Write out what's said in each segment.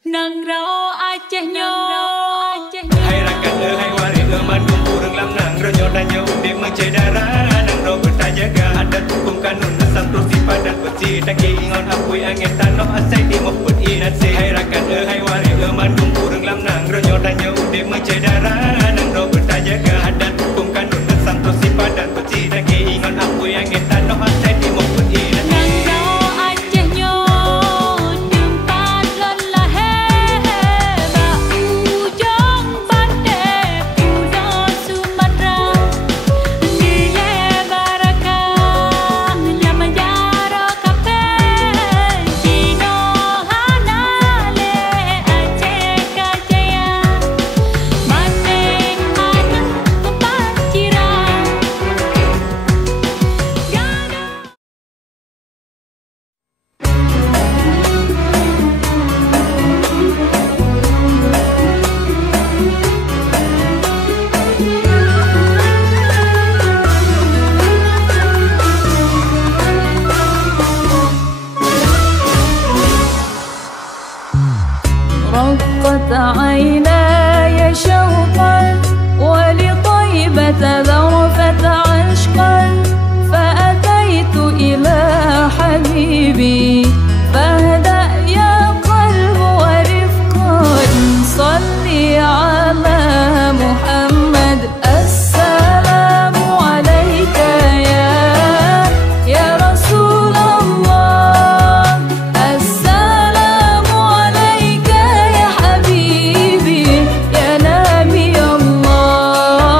Nang rao Aceh nyo Hai rakan hai waris Bandung kurang lam nang ronyo nanya udik mencai darah Nang ro bertajaga adat hukum kanun Nesam terus sipadan beci Daki ingon apui angin tanah asai di moput inasi Hai rakan hai waris Bandung kurang lam nang ronyo nanya udik mencai darah Nang ro bertajaga adat hukum kanun Nesam terus sipadan beci Daki ingon apui angin tanah asai di moput inasi Nang rao Aceh nyo Jumpat lelah heba Ujung Bandar Pulau Sumatera Nile Barakah Lama Jaro Kape Cino Hanale Aceh Kajaya Mateng Anak Paciran Gada رقت عيناي شوقا ولطيبة ذرفت عشقا فأتيت إلى حبيبي فاهدأ يا قلب ورفقا صلي على محمد السلام عليك يا رسول الله السلام عليك يا حبيبي يا نبي الله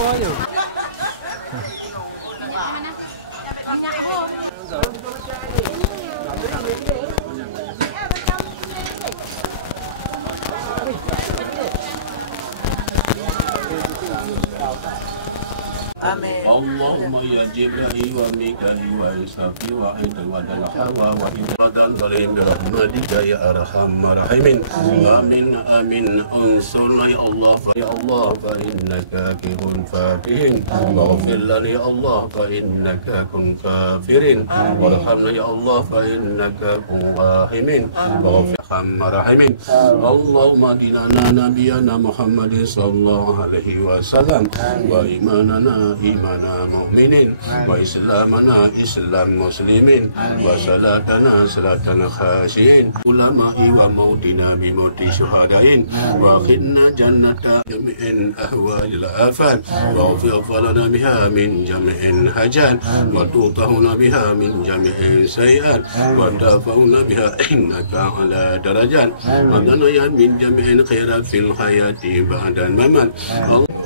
Voglio. Allahumma ya Jibril wa Mikail wa Israfil wa Idris wa Dalhawa wa Ibadan Zalim birahmatika ya arhamar rahimin. Amin. Unsurna ya Allah fa innaka kafirun fatihin. Waghfir lana ya Allah fa innaka kun kafirin. Warhamna ya Allah fa innaka kun rahimin. Waghfir arhamar rahimin. Allahumma dinana nabiyana Muhammadin sallallahu alaihi wasallam wa imanana imana mu'minin wa islamana islam muslimin wa salatana salatan khasyin ulama'i wa mautina bi mauti syuhadain wa akhidna jannata jami'in ahwalil afan wa ghfir biha min jami'in hajat wa tutahuna biha min jami'in sayiat wa tafawna biha innaka ala darajat wa danayan min jami'in khairat fil hayati ba'dan maman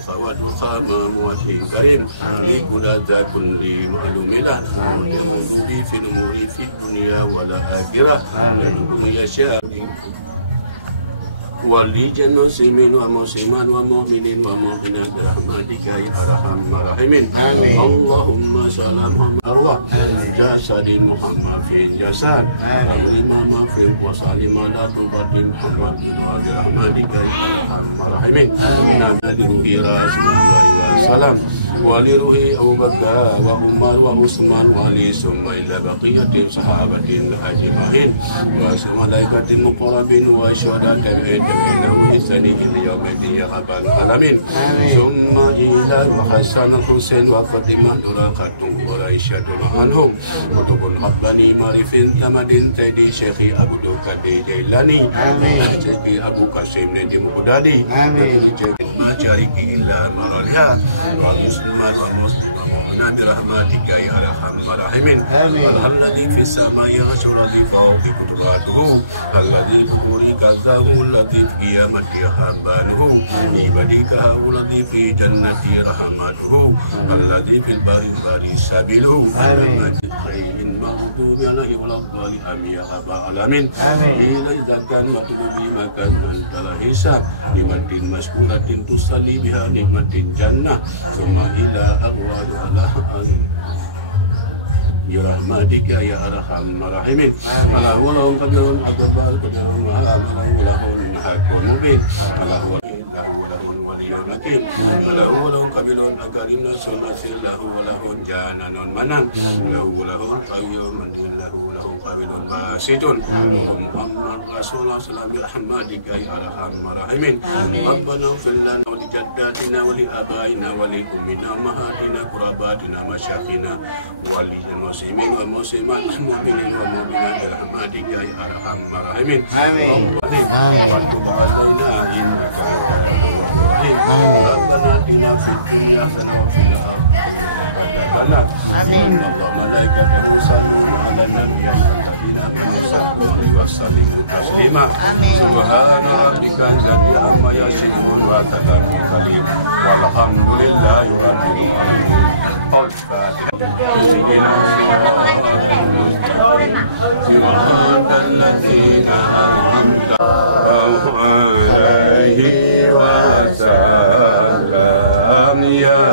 Sawat ukhama muwajih karim Likulata kulli ma'lumilah Mudubi fil umuri fid dunia wala akhirah Dan dunia sya'in Wali muslimin wa musliman wa mu'minin wa mu'minat rahmatika ya arhamar rahimin. Allahumma salam arwah jasadin Muhammad fi jasad amri mama fi wa salim ala tubatin Muhammad wa rahmatika ya arhamar rahimin. Nabi ruhi rasulullah wa salam wali ruhi Abu Bakar wa Umar wa Utsman wa Ali summa ila baqiyatin sahabatin ajma'in wa malaikatin muqarrabin wa syuhada'a إنه إحسانه اليوم الدين يا رب العالمين ثم إلى وحسن الحسين وفاطمة درقة قريشة عنهم كتب حبني معرف تمد تدي شيخي أبو القادر جيلاني شيخي أبو قاسم ندي مقدادي ما جارك إلا مرالها ومسلمان ومسلم ومؤمنا برحمتك يا أرحم الراحمين الذي في السماء يغشى الذي فوق قدراته الذي بقولي كذاه الذي في قيامتي حبانه عبادك الذي في جنتي رحمته الذي في البحر باري سبيله غير المغضوب عليهم ولا الضالين آمين يا رب العالمين إلى إذا كان مطلوب مكان أنت لا حساب نعمة مشكورة تصلي بها نعمة جنة ثم إلى أقوال على birahmatika ya arhamar rahimin. Allahu lahum kabirun akbar kabirun wa amru lahum haqqun mubin. Allahu lahum waliyyun hakim. Allahu lahum kabirun akarim nasallahu wa lahum jananun manan. Allahu lahum qayyumun lahu lahum kabirun basidun. Muhammad Rasulullah sallallahu alaihi rahmatika ya arhamar rahimin. Rabbana ighfir lana wa li jaddatina wa li abaina wa li ummina mahatina qurabatina masyakhina wa li muslimin wa muslimat mu'minin wa mu'minat rahmatika ya arhamar rahimin. Amin. Wa tub alaina innaka antal rahim. Rabbana atina fid dunya hasanah wa fil akhirati hasanah. Amin. Wa malaikatahu yusalluna 'alan nabiyyi alladzina amanu sallu 'alaihi wa sallimu taslima. Subhana rabbika amma yasifun wa salamun alal walhamdulillahi rabbil alamin. صراط الذين أنعمت عليهم وسلم يا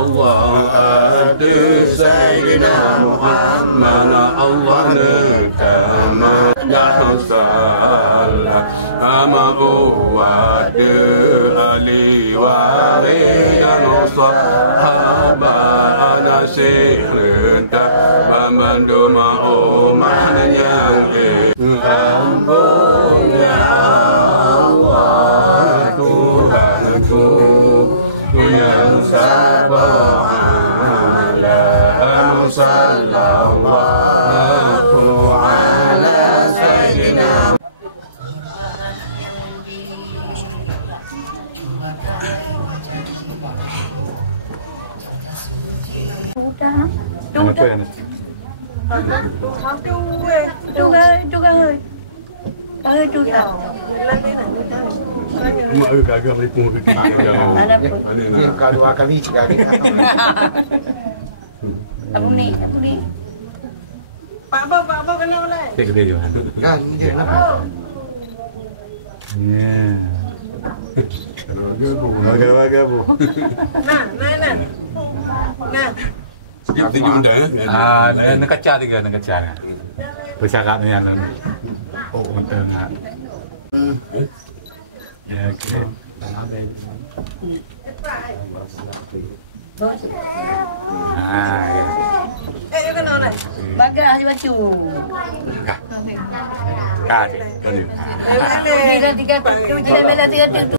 الله أدي سيدنا محمد الله نكمل حسن أمره wa ali wa dan sahabat nasir renta memandu mauman yang ampunnya Allah Tuhanku yang sabar ala sallallahu ala sayyidina. Mak agak melipung ke kiri. Kau 2 kali, 3 kali. Abu ni. Pak Bo kena oleh. Dia juga. Kan, ini dia kenapa? Ya. Agak bu. Nah. Setiap tinju dah. Nak kacau tiga, nak kacau. Percakapan yang lain. Oh, betul nak. Ya, okey. Ya. Kena oleh. Bagai ahli baju. Kasih. Bila 3 tu, bila 3 tu.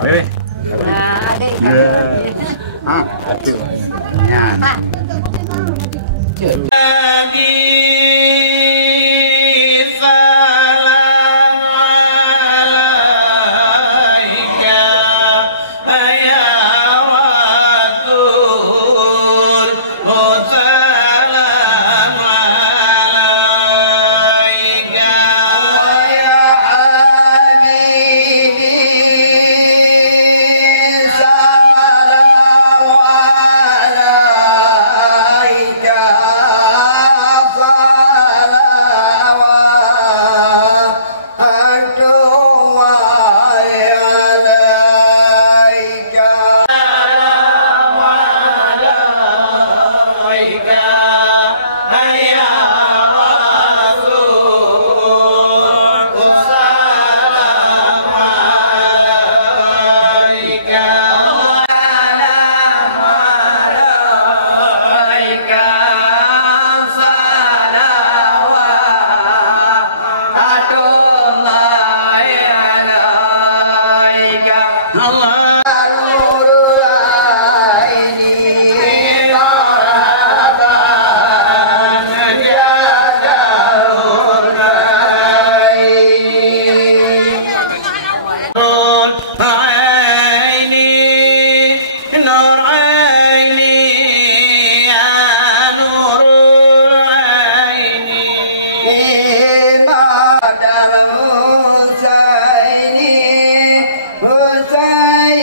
Boleh. Adik. Atu. Ya. Hussaini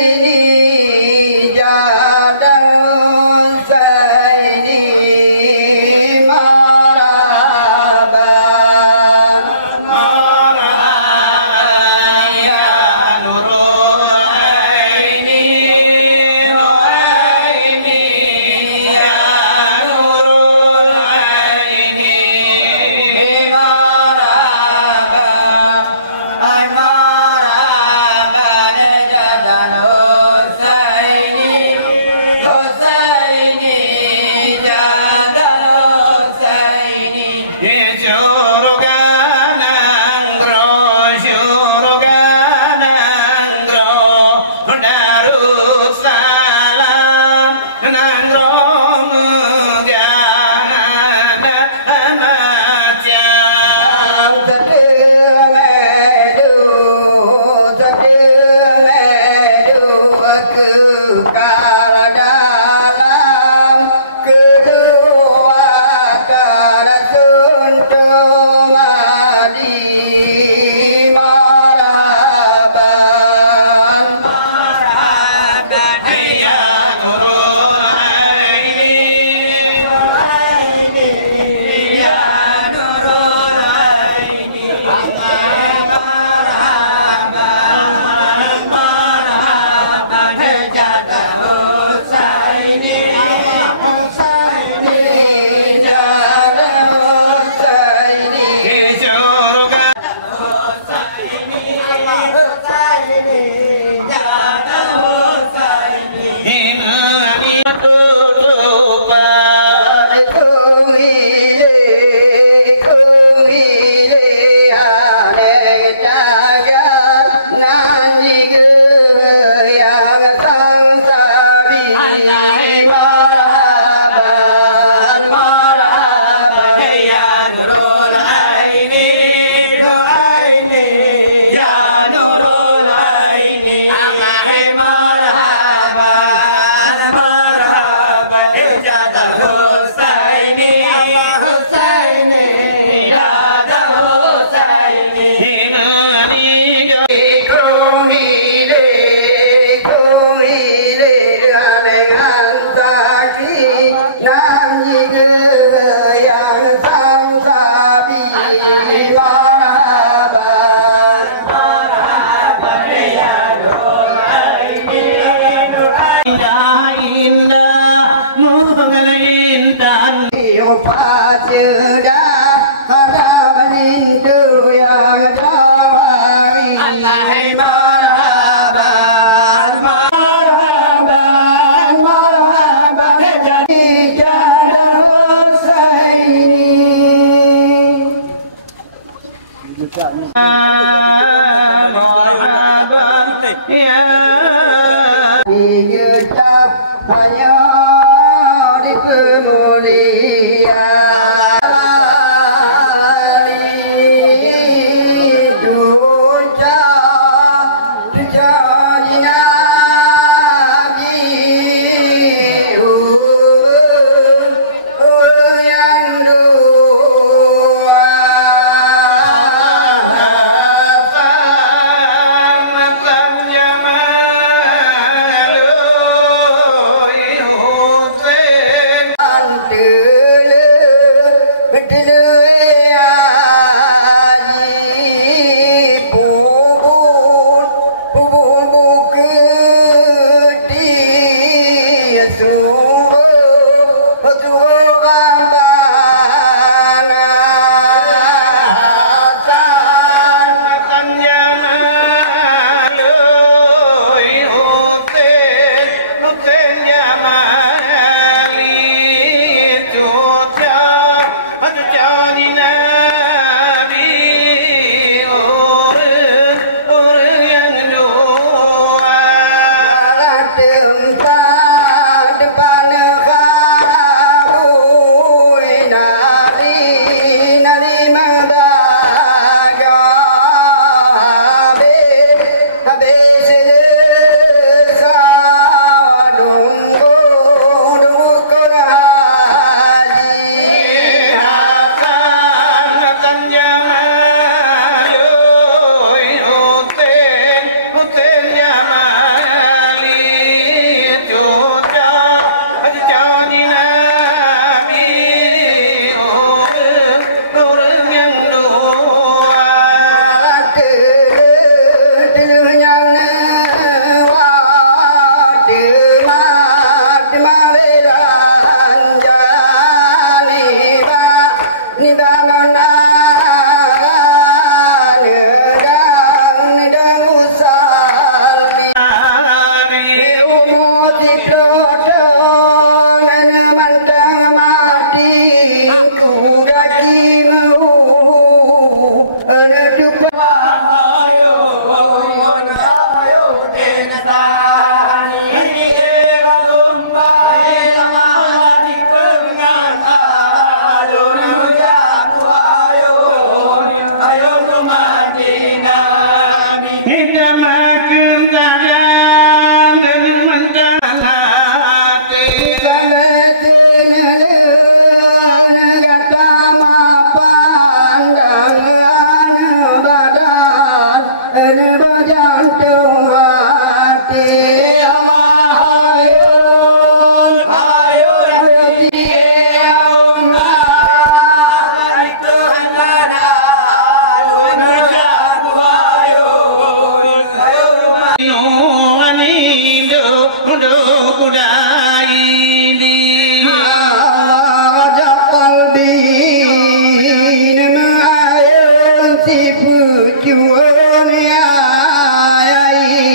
Pujuan ya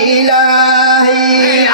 ilahi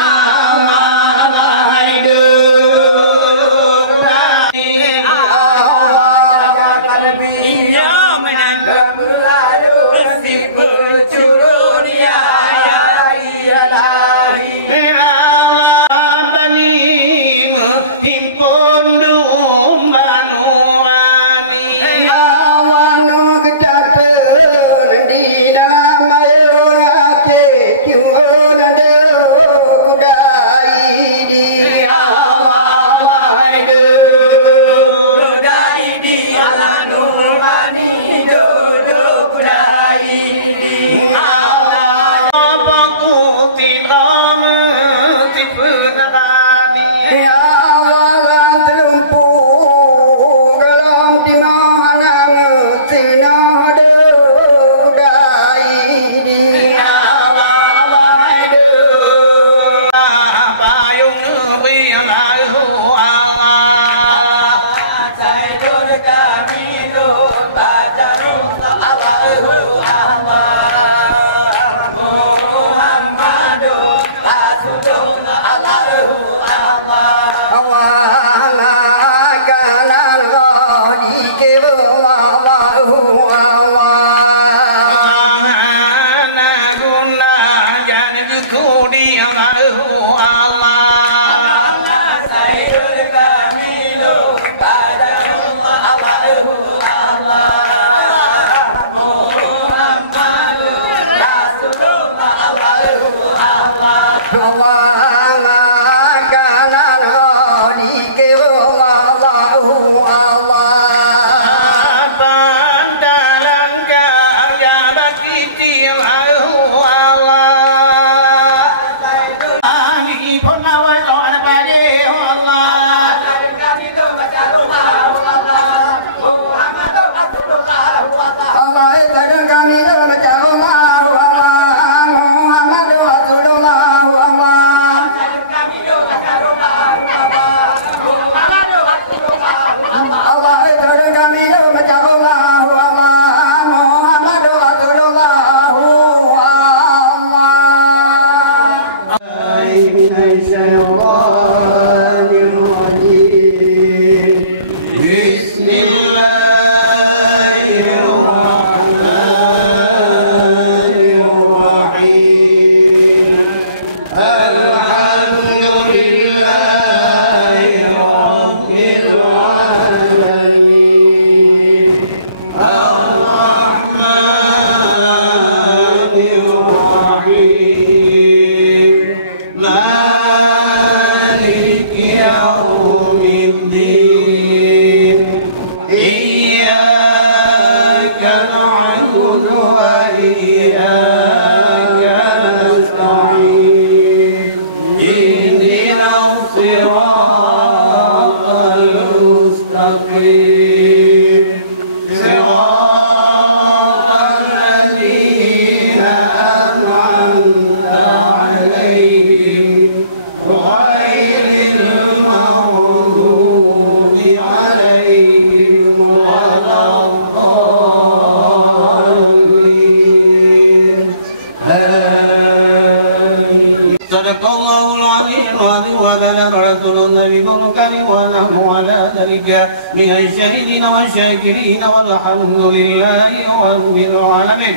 صدق الله العلي العظيم وبلغ رسول النبي الكريم ونحن على ذلك من الشاهدين والشاكرين والحمد لله رب العالمين.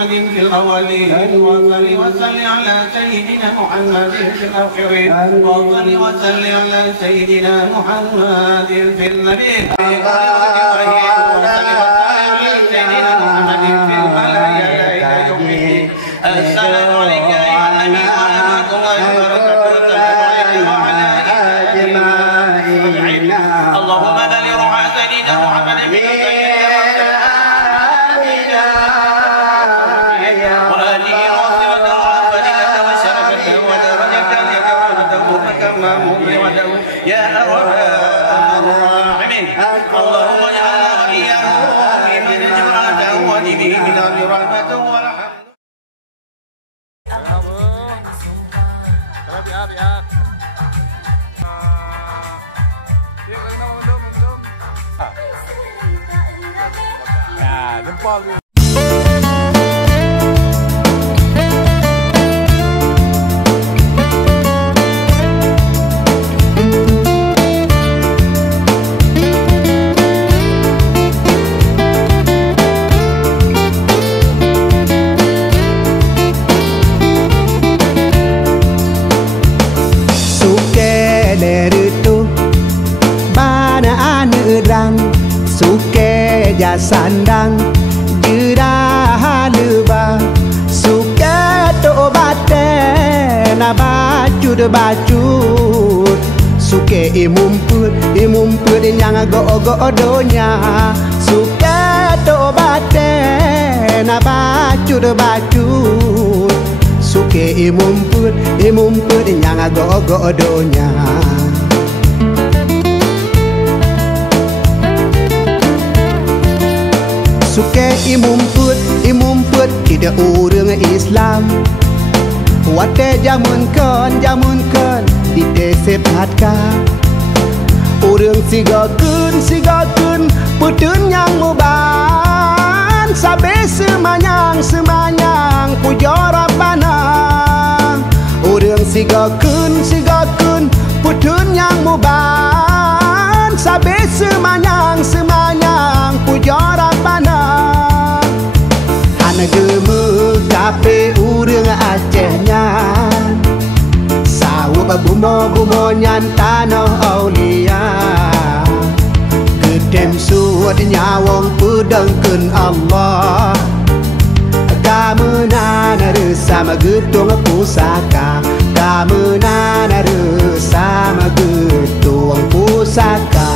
آمين في الأولين وصل وسلم على سيدنا محمد في الآخرين وصل وسلم على سيدنا محمد في النبي السلام عليك يا نبي ورحمة الله وبركاته. وعلى أجمعين. اللهم بلغ روح سيدنا محمد في وآله وصحبه وفضيلة وشرفة ودرجة يكرمته فكما مبرده يا أرحم الراحمين. اللهم اجعلنا وإياه ممن جمعته ودينه من برحمته والحمد. Nah, jempol tu. Suke jasandang gerah leba suke to bate na baju de baju suke imumput yang go donya suke to bate na baju de baju suke imumput yang go donya. Suke imumput tidak orang Islam. Wate jamun kan di tesepatka. Orang sigakeun putun yang muban sabe semanyang puja Rabbana. Orang sigakeun putun yang muban sabe semanyang puja Rabbana. Gemu kape urang Acehnya sawu bumo nyan tanah aulia gedem suat nyawong pudengkeun Allah kameuna sama gedung pusaka kameuna sama gedung pusaka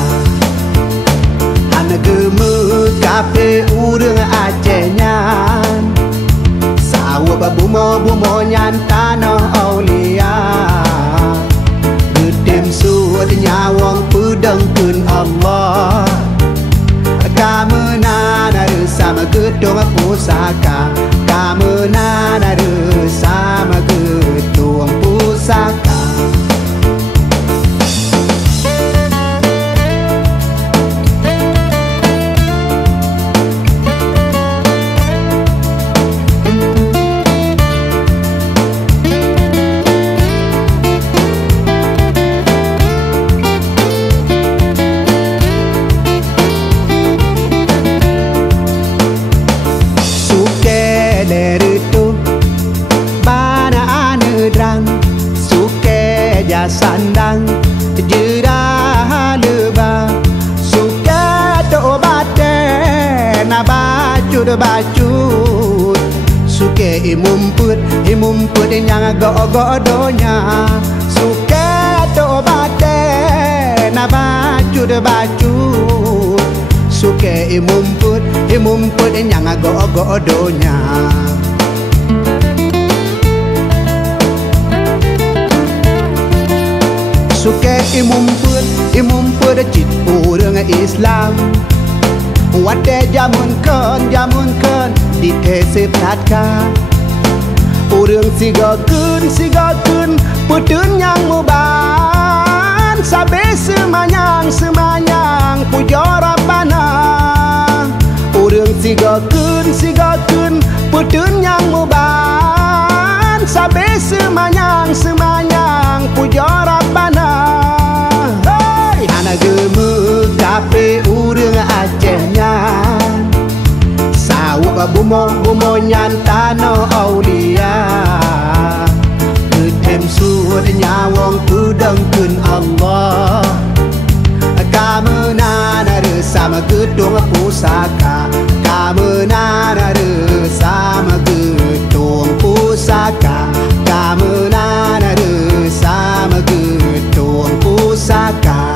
gemu kape urang Acehnya sawu bumo nyan tanah aulia gedem suat nyawang pudengkeun Allah kameuna sama gedung pusaka kameuna sama gedung pusaka. Sandang jerah leba suka to bate na baju suke imumput yang go donya suka to bate na baju suke imumput yang go donya. Suke imumput cit urang Islam. Wate jamun kan di tesepatka. Urang sigakeun putun yang muban sabe semanyang puja Rabbana. Urang sigakeun putun yang muban sabe semanyang bumo nyantano aulia Ketem suud nyawong kudeng kun Allah Kamenan ada sama gedung pusaka Kamenan ada sama gedung pusaka Kamenan ada sama gedung pusaka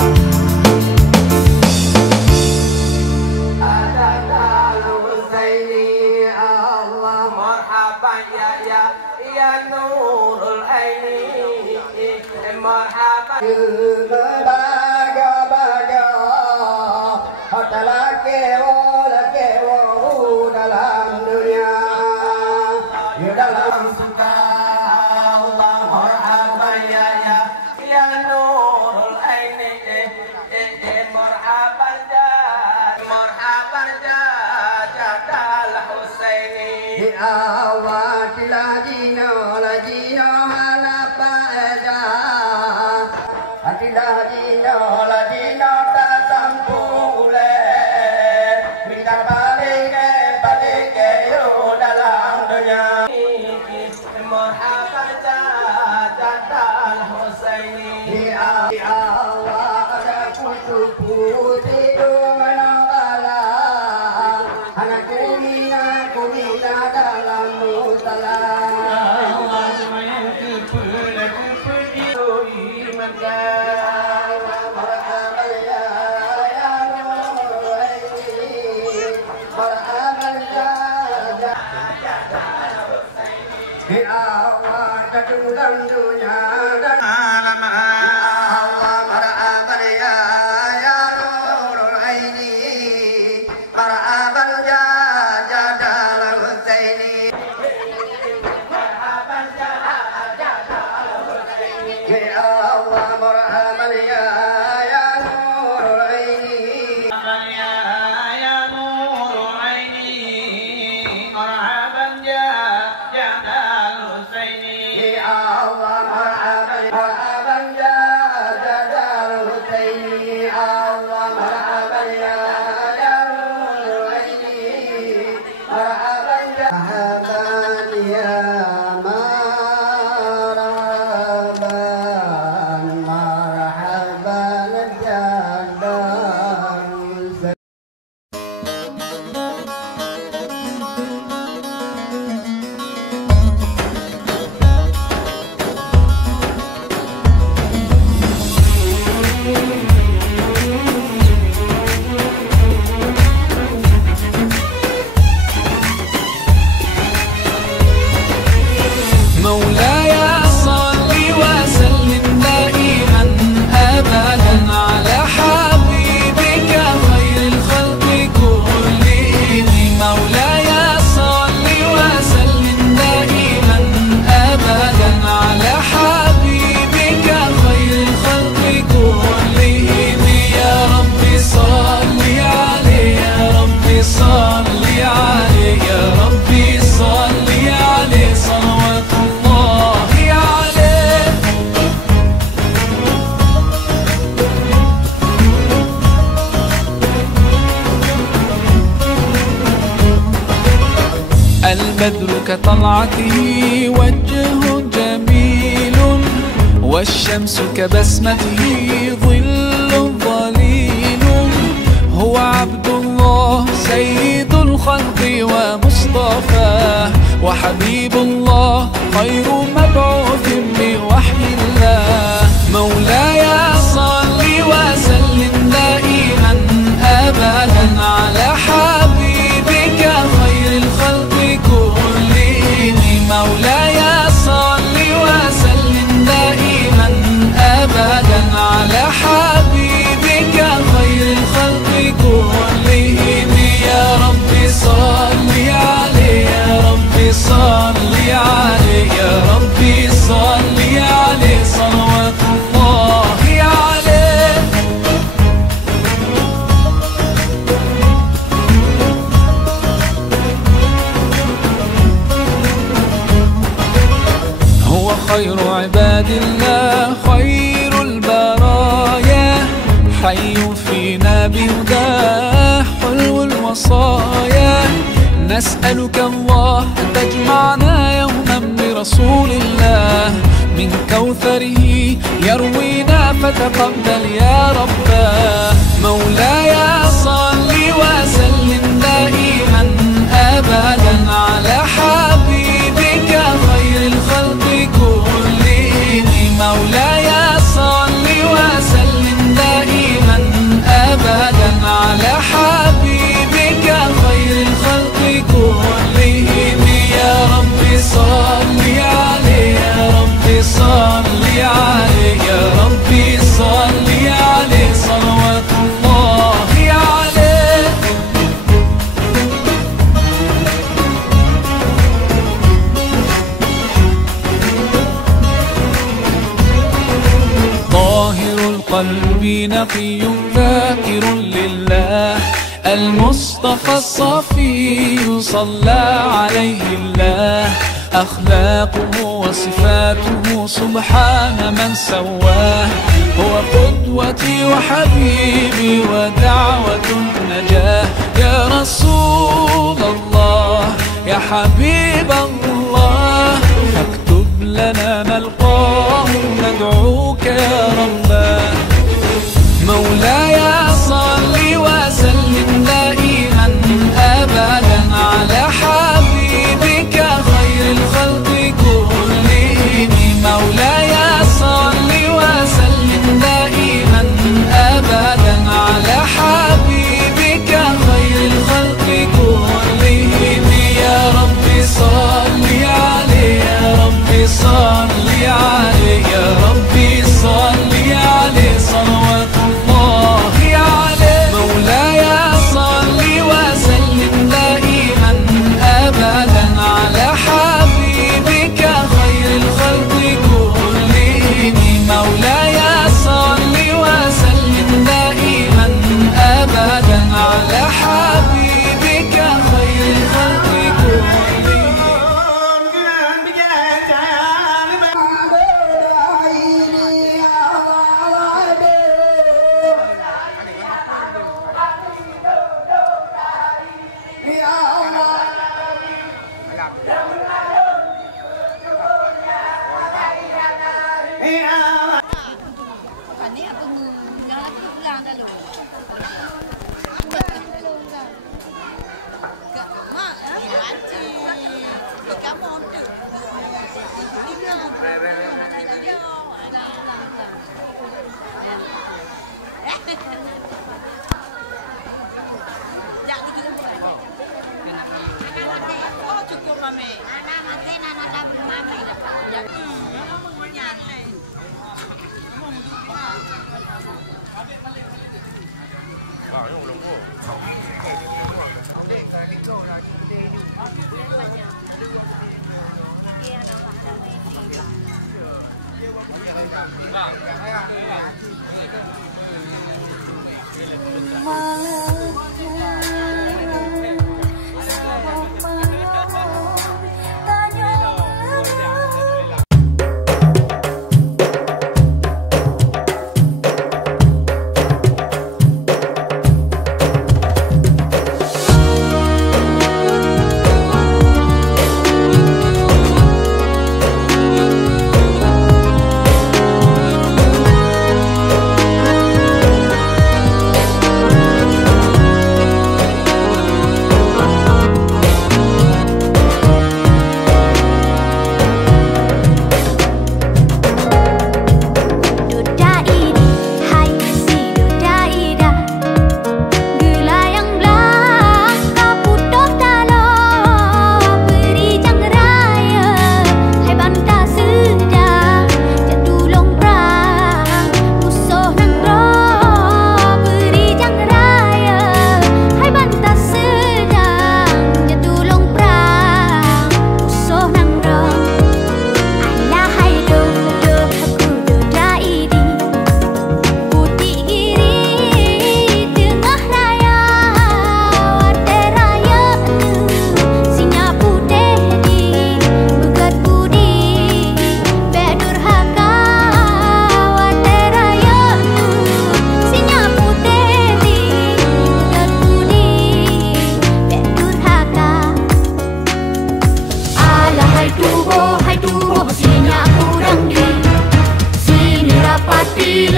البدر كطلعته وجه جميل والشمس كبسمته ظل ظليل هو عبد الله سيد الخلق ومصطفاه وحبيب الله خير مبعوث بوحي الله مولاي صل وسلم دائما أبدا على حبيبك خير الخلق كلهم مولاي صل وسلم دائما أبدا على حبيبك خير الخلق كلهم يا رب صل عليه يا رب صل عليه يا رب صل عليه صلوات الله عليه هو خير عباد الله خير البرايا حي فينا بهداه حلو الوصايا نسألك الله أن تجمعنا يوما برسول الله من كوثره يروينا فتقبل يا رباه. مولاي صل وسلم دائما أبدا على حبيبك خير الخلق كلهم. مولاي صل وسلم دائما أبدا على حبيبك خير الخلق كلهم. يا رب صل عليه يا رب صل عليه يا رب صل عليه صلوات الله عليه. طاهر القلب نقي ذاكر لله المصطفى الصفي صلى عليه الله. أخلاقه وصفاته سبحان من سواه. هو قدوتي وحبيبي ودعوة النجاة. يا رسول الله يا حبيب الله فاكتب لنا نلقاه ندعوك يا رباه. مولاي صل وسلم دائما أبدا على حبيبك خير الخلق كلهم. مولاي صل وسلم دائما أبدا على حبيبك خير الخلق كلهم. يا رب صل عليه يا رب صل عليه يا رب صل عليه صلوات الله عليه. مولاي صل وسلم دائما أبدا على حبيبك خير الخلق كلهم. مولاي صل وسلم دائما أبدا على حبيبك خير الخلق كلهم. Ini apa yang pulang dah lu? Mak, kamu tu. Oh, cukup mami. Anak mati, anak dah mami. Mama mengunyah ni.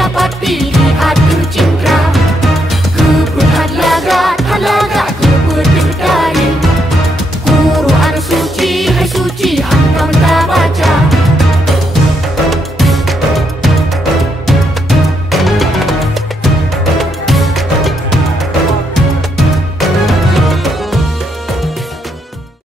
dapat pilih adu cinta. Ku pun halaga ku berdaya.